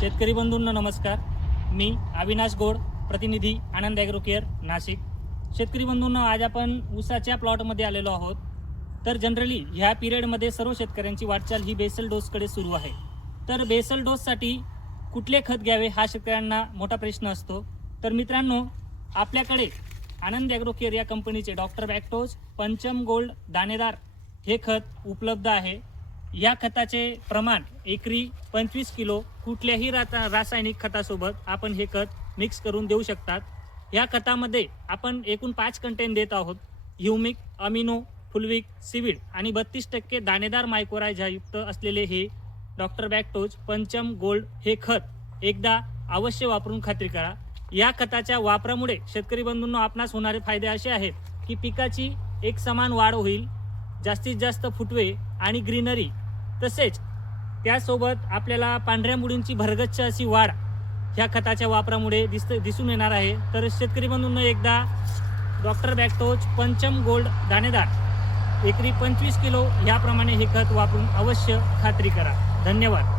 शेतकरी बंधूंना नमस्कार. मी अविनाश गोड प्रतिनिधी आनंद ॲग्रो केअर नाशिक. शेतकरी बंधूंना आज आपण ऊसाच्या प्लॉटमध्ये आलेलो आहोत. तर जनरली ह्या पिरियडमध्ये सर्व शेतकऱ्यांची वाटचाल ही बेसल डोसकडे सुरू आहे. तर बेसल डोससाठी कुठले खत घ्यावे हा शेतकऱ्यांना मोठा प्रश्न असतो. तर मित्रांनो आपल्याकडे आनंद ॲग्रो केअर या कंपनीचे डॉक्टर बॅक्टोज पंचम गोल्ड दाणेदार हे खत उपलब्ध आहे. या खताचे प्रमाण एकरी पंचवीस किलो कुठल्याही राता रासायनिक खतासोबत आपण हे खत मिक्स करून देऊ शकतात. या खतामध्ये आपण एकूण पाच कंटेन देत आहोत. ह्युमिक अमिनो फुलविक सिविड आणि बत्तीस टक्के दाणेदार मायक्रोरायझायुक्त असलेले हे डॉक्टर बॅक्टोज पंचम गोल्ड हे खत एकदा अवश्य वापरून खात्री करा. या खताच्या वापरामुळे शेतकरी बंधूंना आपणास होणारे फायदे असे आहेत की पिकाची एक समान वाढ होईल जास्तीत जास्त फुटवे आणि ग्रीनरी तसेच त्यासोबत आपल्याला पांढऱ्या मुळींची भरगच्छ अशी वाढ ह्या खताच्या वापरामुळे दिसत दिसून येणार आहे. तर शेतकरी बंधूंना एकदा डॉक्टर बॅक्टोज पंचम गोल्ड दाणेदार एकरी पंचवीस किलो ह्याप्रमाणे हे खत वापरून अवश्य खात्री करा. धन्यवाद.